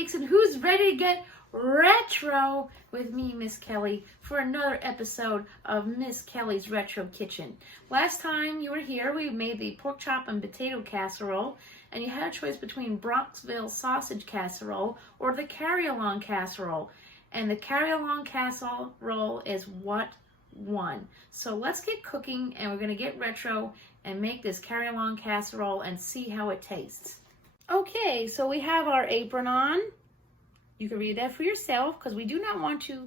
pancakes, and who's ready to get retro with me, Miss Kelly, for another episode of Miss Kelly's Retro Kitchen. Last time you were here, we made the pork chop and potato casserole, and you had a choice between Bronxville sausage casserole or the Carry Along Casserole. And the Carry Along Casserole is what won. So let's get cooking, and we're going to get retro and make this Carry Along Casserole and see how it tastes. Okay, so we have our apron on. You can read that for yourself because we do not want to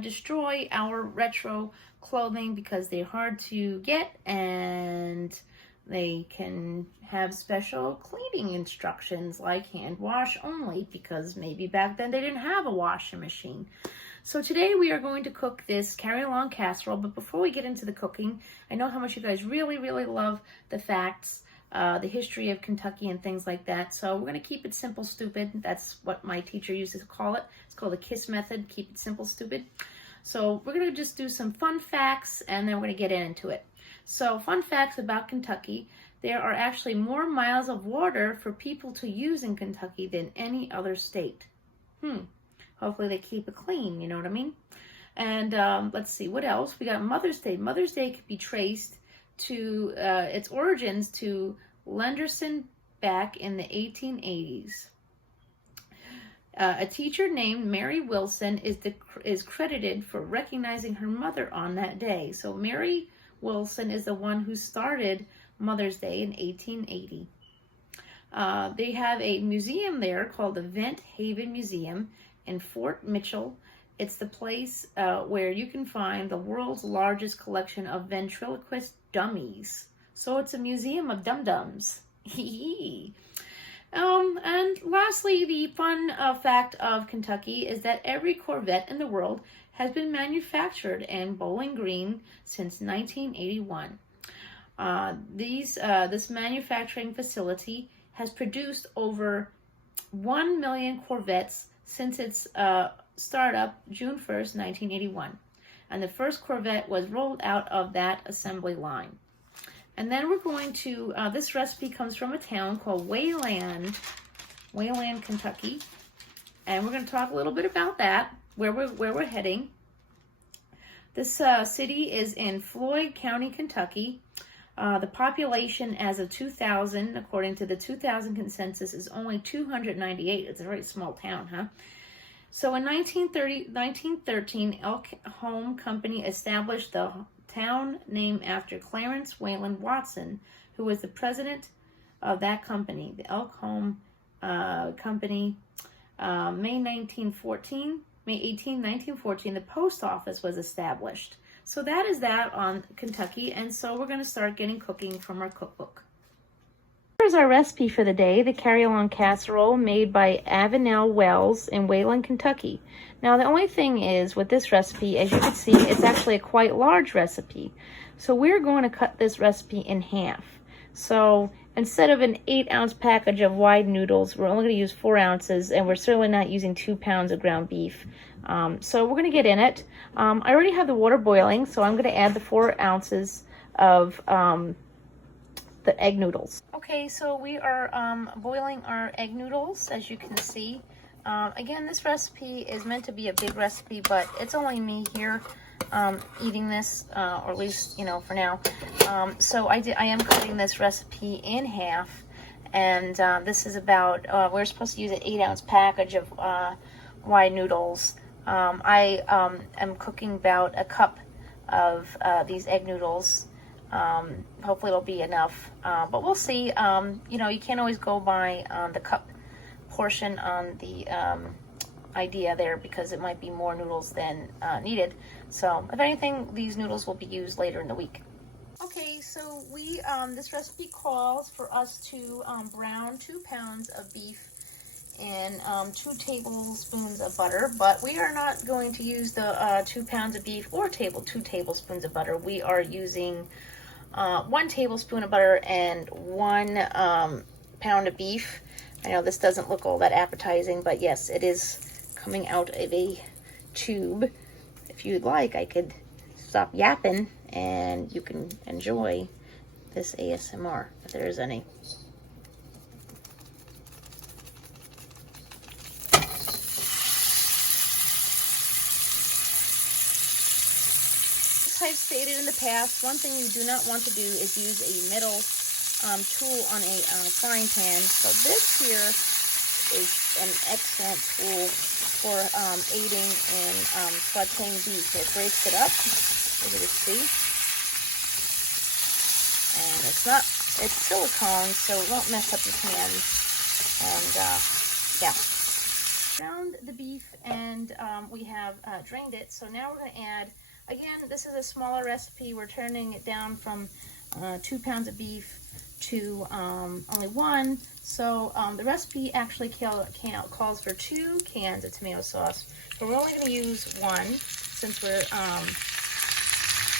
destroy our retro clothing because they're hard to get and they can have special cleaning instructions like hand wash only because maybe back then they didn't have a washing machine. So today we are going to cook this Carry Along Casserole, but before we get into the cooking, I know how much you guys really, really love the facts, the history of Kentucky and things like that. So we're going to keep it simple, stupid. That's what my teacher used to call it. It's called the KISS method, keep it simple, stupid. So we're going to just do some fun facts and then we're going to get into it. So fun facts about Kentucky. There are actually more miles of water for people to use in Kentucky than any other state. Hopefully they keep it clean, you know what I mean? And let's see, what else? We got Mother's Day. Mother's Day could be traced to its origins to Lenderson back in the 1880s. A teacher named Mary Wilson is credited for recognizing her mother on that day. So Mary Wilson is the one who started Mother's Day in 1880. They have a museum there called the Vent Haven Museum in Fort Mitchell. It's the place where you can find the world's largest collection of ventriloquist dummies. So it's a museum of dum-dums. And lastly, the fun fact of Kentucky is that every Corvette in the world has been manufactured in Bowling Green since 1981. This manufacturing facility has produced over 1 million Corvettes since its startup June 1st, 1981. And the first Corvette was rolled out of that assembly line. And then we're going to, this recipe comes from a town called Wayland, Kentucky. And we're going to talk a little bit about that, where we're heading. This city is in Floyd County, Kentucky. The population as of 2000, according to the 2000 consensus, is only 298. It's a very small town, huh? So in 1913, Elk Home Company established the town named after Clarence Wayland Watson, who was the president of that company. The Elk Home Company, May 18, 1914, the post office was established. So that is that on Kentucky, and so we're going to start getting cooking from our cookbook. Here's our recipe for the day, the Carry Along Casserole made by Avenel Wells in Wayland, Kentucky. Now the only thing is with this recipe, as you can see, it's actually a quite large recipe. So we're going to cut this recipe in half. So instead of an 8-ounce package of wide noodles, we're only going to use 4 ounces, and we're certainly not using 2 pounds of ground beef. So we're going to get in it. I already have the water boiling, so I'm going to add the 4 ounces of the egg noodles. Okay, so we are boiling our egg noodles, as you can see. Again, this recipe is meant to be a big recipe, but it's only me here eating this, or at least, you know, for now. So I am cutting this recipe in half, and this is about, we're supposed to use an 8-ounce package of wide noodles. I am cooking about a cup of these egg noodles. Hopefully it'll be enough, but we'll see. You know, you can't always go by the cup portion on the idea there because it might be more noodles than needed. So if anything, these noodles will be used later in the week. Okay, so we this recipe calls for us to brown 2 pounds of beef in 2 tablespoons of butter, but we are not going to use the 2 pounds of beef or 2 tablespoons of butter. We are using 1 tablespoon of butter and 1 pound of beef. I know this doesn't look all that appetizing, but yes, it is coming out of a tube. If you'd like, I could stop yapping and you can enjoy this ASMR, if there is any. I've stated in the past, one thing you do not want to do is use a metal tool on a frying pan. So this here is an excellent tool for aiding in sauteing beef. It breaks it up, as you can see. And it's silicone, so it won't mess up your pan. And yeah. Ground the beef, and we have drained it. So now we're going to add, again, this is a smaller recipe. We're turning it down from 2 pounds of beef to only 1. So the recipe actually calls for 2 cans of tomato sauce, but we're only going to use 1 since we're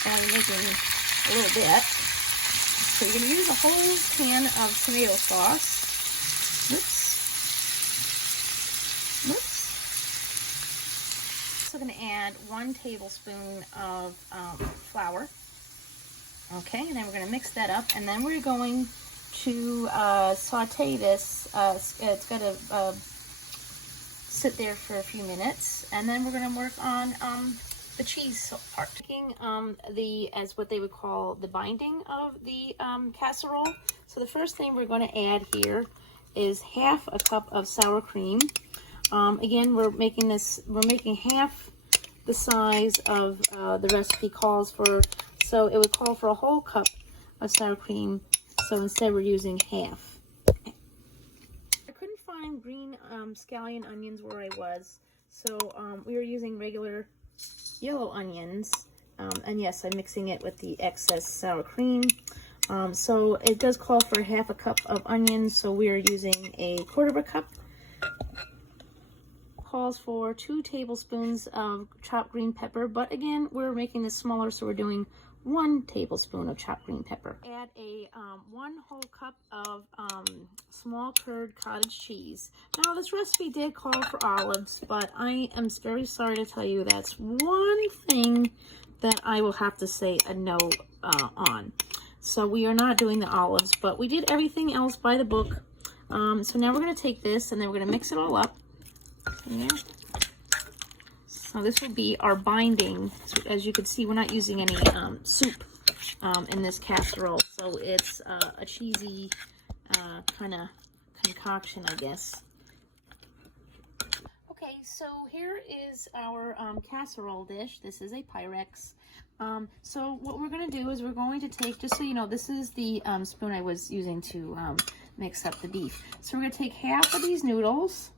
only making a little bit. So you're going to use a whole can of tomato sauce. Also going to add 1 tablespoon of flour. Okay, and then we're going to mix that up, and then we're going to saute this. It's going to sit there for a few minutes, and then we're going to work on the cheese part. Taking as what they would call the binding of the casserole. So the first thing we're going to add here is half a cup of sour cream. Again, we're making half the size of the recipe calls for, so it would call for a whole cup of sour cream, so instead we're using half. I couldn't find green scallion onions where I was, so we were using regular yellow onions, and yes, I'm mixing it with the excess sour cream. So it does call for half a cup of onions, so we are using a 1/4 cup. Calls for 2 tablespoons of chopped green pepper, but again, we're making this smaller, so we're doing 1 tablespoon of chopped green pepper. Add a 1 whole cup of small curd cottage cheese. Now, this recipe did call for olives, but I am very sorry to tell you that's one thing that I will have to say a no on. So we are not doing the olives, but we did everything else by the book. So now we're going to take this, and then we're going to mix it all up. Yeah. So this will be our binding. So as you can see, we're not using any soup in this casserole, so it's a cheesy kind of concoction, I guess. Okay, so here is our casserole dish. This is a Pyrex. So what we're going to do is we're going to take, just so you know, this is the spoon I was using to mix up the beef. So we're going to take half of these noodles.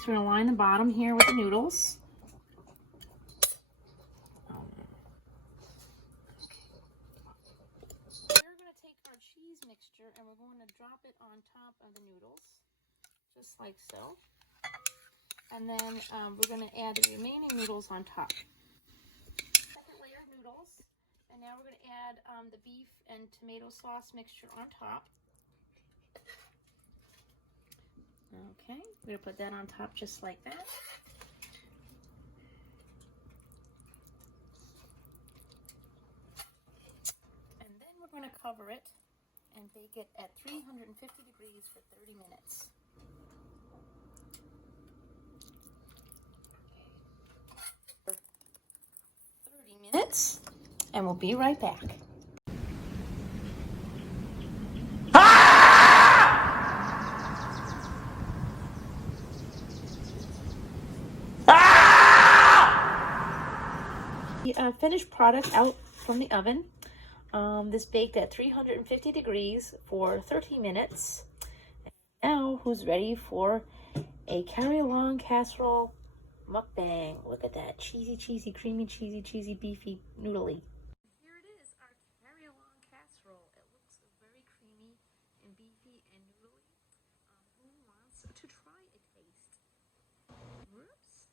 So we're going to line the bottom here with the noodles. We're going to take our cheese mixture and we're going to drop it on top of the noodles, just like so. And then we're going to add the remaining noodles on top. Second layer of noodles. And now we're going to add the beef and tomato sauce mixture on top. Okay, we're going to put that on top just like that. And then we're going to cover it and bake it at 350 degrees for 30 minutes. 30 minutes, and we'll be right back. The finished product out from the oven. This baked at 350 degrees for 30 minutes. Now, who's ready for a Carry Along Casserole mukbang? Look at that. Cheesy, cheesy, creamy, cheesy, beefy, noodly. Here it is, our Carry Along Casserole. It looks very creamy and beefy and noodly. Who wants to try a taste? Whoops.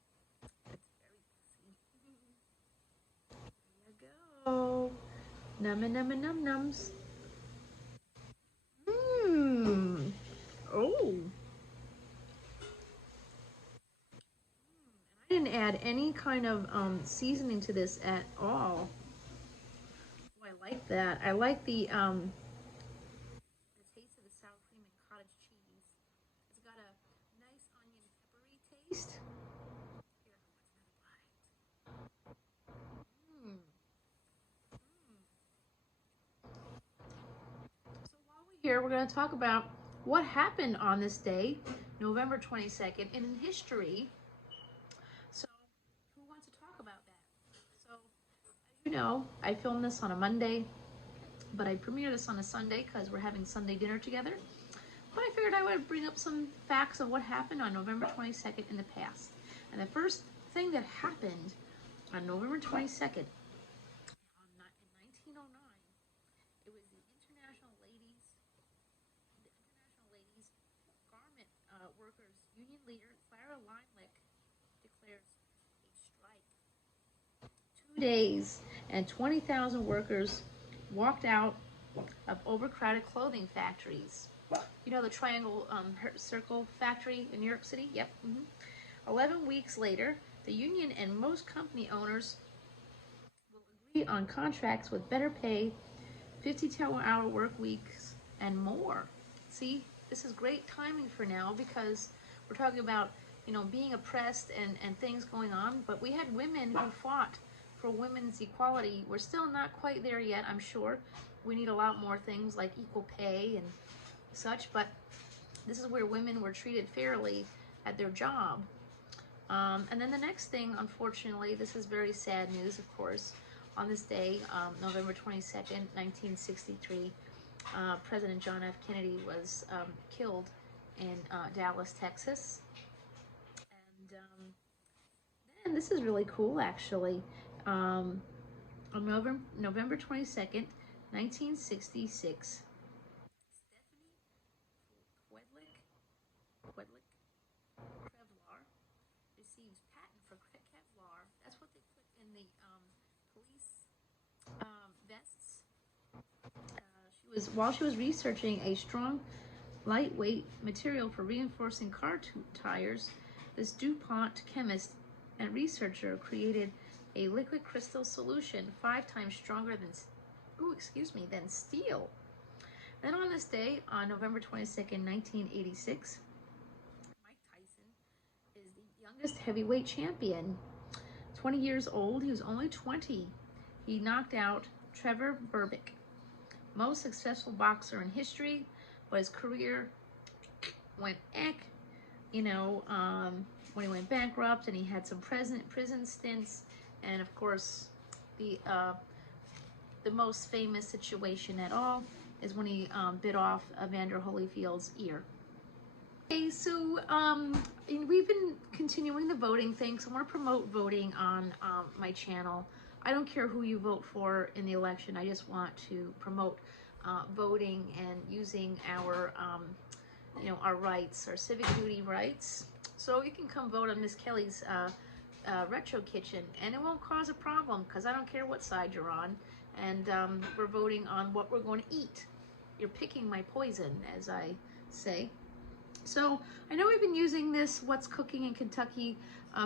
It's very messy. There you go. Nummy, nummy, num nums. Mmm. Oh. I didn't add any kind of seasoning to this at all. Oh, I like that. I like the taste of the sour cream and cottage cheese. It's got a nice onion peppery taste. Here, let's have a bite. Here we're going to talk about what happened on this day, November 22nd, in history. So, who wants to talk about that? So, as you know, I filmed this on a Monday, but I premiered this on a Sunday because we're having Sunday dinner together. But I figured I would bring up some facts of what happened on November 22nd in the past. And the first thing that happened on November 22nd in 1909, it was the International Ladies Garment Workers Union leader Clara Linelick declares a strike. 2 days and 20,000 workers walked out of overcrowded clothing factories. You know the Triangle Circle factory in New York City? Yep. 11 weeks later, the union and most company owners will agree on contracts with better pay, 52-hour work weeks, and more. See, this is great timing for now because we're talking about, being oppressed and things going on, but we had women who fought for women's equality. We're still not quite there yet, I'm sure. We need a lot more things like equal pay and such, but this is where women were treated fairly at their job. And then the next thing, unfortunately, this is very sad news, of course. On this day, November 22nd, 1963, President John F. Kennedy was killed in Dallas, Texas. And this is really cool, actually. On November 22nd, 1966, Kevlar receives patent for Kevlar. That's what they put in the police vests. While she was researching a strong, lightweight material for reinforcing car tires, this DuPont chemist and researcher created a liquid crystal solution 5 times stronger than steel. Then on this day, on November 22nd, 1986, Mike Tyson is the youngest heavyweight champion. 20 years old, he was only 20. He knocked out Trevor Berbick, most successful boxer in history, but his career went when he went bankrupt and he had some prison stints, and of course the most famous situation at all is when he bit off Evander Holyfield's ear. Okay, so we've been continuing the voting thing, so I want to promote voting on my channel. I don't care who you vote for in the election. I just want to promote voting and using our our rights, our civic duty rights. So you can come vote on Miss Kelly's Retro Kitchen, and it won't cause a problem because I don't care what side you're on. And we're voting on what we're going to eat. You're picking my poison, as I say. So I know we've been using this What's Cooking in Kentucky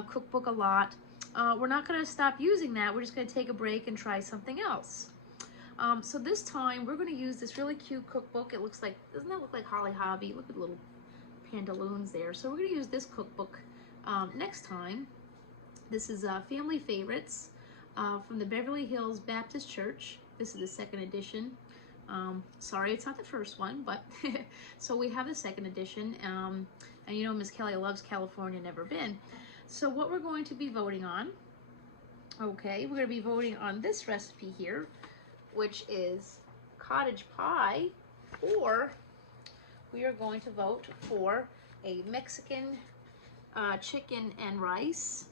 cookbook a lot. We're not going to stop using that. We're just going to take a break and try something else. So this time we're going to use this really cute cookbook. It looks like, doesn't that look like Holly Hobby? Look at the little pantaloons there. So we're going to use this cookbook next time. This is Family Favorites from the Beverly Hills Baptist Church. This is the 2nd edition. Sorry, it's not the first one, but so we have the 2nd edition. And Miss Kelly loves California, never been. So what we're going to be voting on, okay, we're going to be voting on this recipe here, which is Cottage Pie, or we are going to vote for a Mexican chicken and rice.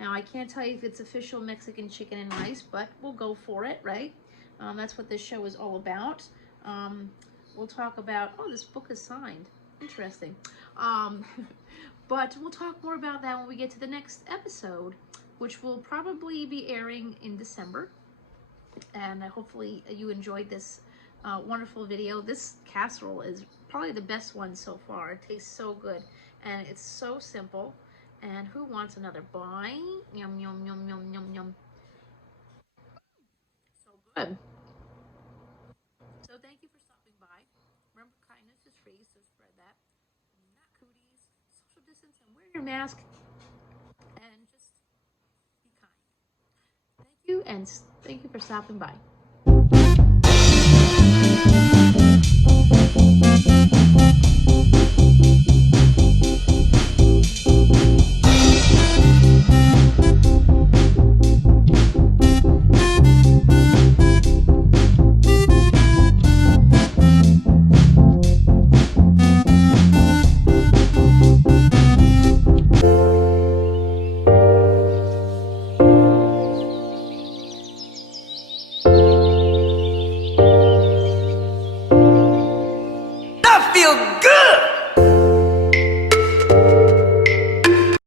Now, I can't tell you if it's official Mexican chicken and rice, but we'll go for it, right? That's what this show is all about. We'll talk about, oh, this book is signed. Interesting. But we'll talk more about that when we get to the next episode, which will probably be airing in December. And hopefully you enjoyed this wonderful video. This casserole is probably the best one so far. It tastes so good, and it's so simple. And who wants another bite? Yum, yum, yum, yum, yum, yum. So good. So thank you for stopping by. Remember, kindness is free, so spread that. Not cooties, social distance, and wear your mask. And just be kind. Thank you, and thank you for stopping by.